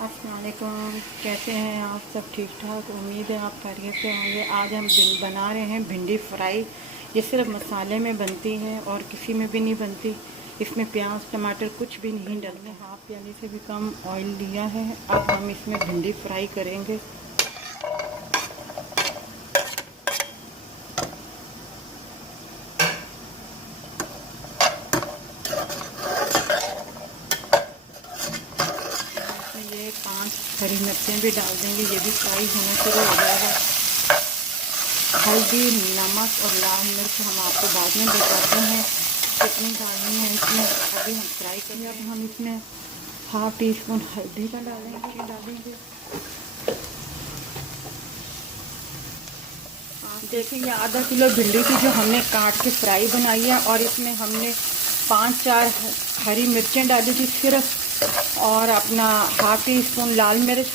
अस्सलाम वालेकुम। कैसे हैं आप? सब ठीक ठाक। उम्मीद है आप खैरियत से होंगे। आज हम बना रहे हैं भिंडी फ्राई। ये सिर्फ मसाले में बनती है और किसी में भी नहीं बनती। इसमें प्याज टमाटर कुछ भी नहीं डलना। हाफ प्याली से भी कम ऑयल लिया है। अब हम इसमें भिंडी फ्राई करेंगे। इसमें ये 5 हरी मिर्चें भी डाल देंगे, ये भी फ्राई होना शुरू हो जाएगा। हल्दी, नमक और लाल मिर्च हम आपको बाद में बताते हैं कितनी डालनी है इसमें। अभी हम फ्राई करेंगे। अब हम इसमें हाफ टी स्पून हल्दी का डालेंगे। देखिए ये आधा किलो भिंडी थी जो हमने काट के फ्राई बनाई है, और इसमें हमने 5-4 हरी मिर्चें डाली थी सिर्फ, और अपना हाफ टी स्पून लाल मिर्च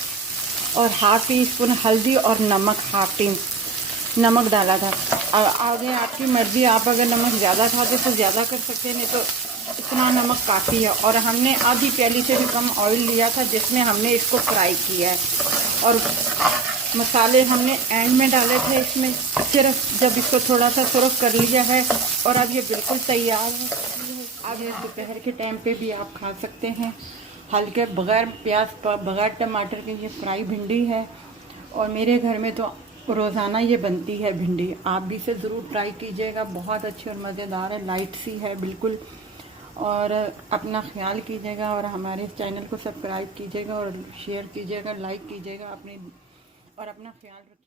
और हाफ टी स्पून हल्दी और नमक, हाफ टी नमक डाला था। आगे आपकी मर्ज़ी, आप अगर नमक ज़्यादा खाते तो ज़्यादा कर सकते हैं, नहीं तो इतना नमक काफ़ी है। और हमने आधी प्याली से भी कम ऑयल लिया था जिसमें हमने इसको फ्राई किया है। और मसाले हमने एंड में डाले थे इसमें, सिर्फ जब इसको थोड़ा सा सुरख कर लिया है। और अब ये बिल्कुल तैयार है। अब ये दोपहर के टाइम पे भी आप खा सकते हैं। हल्के बग़ैर प्याज बग़ैर टमाटर के ये फ्राई भिंडी है। और मेरे घर में तो रोज़ाना ये बनती है भिंडी। आप भी इसे ज़रूर ट्राई कीजिएगा, बहुत अच्छी और मज़ेदार है, लाइट सी है बिल्कुल। और अपना ख्याल कीजिएगा और हमारे चैनल को सब्सक्राइब कीजिएगा और शेयर कीजिएगा, लाइक कीजिएगा अपने, और अपना ख्याल रखिएगा।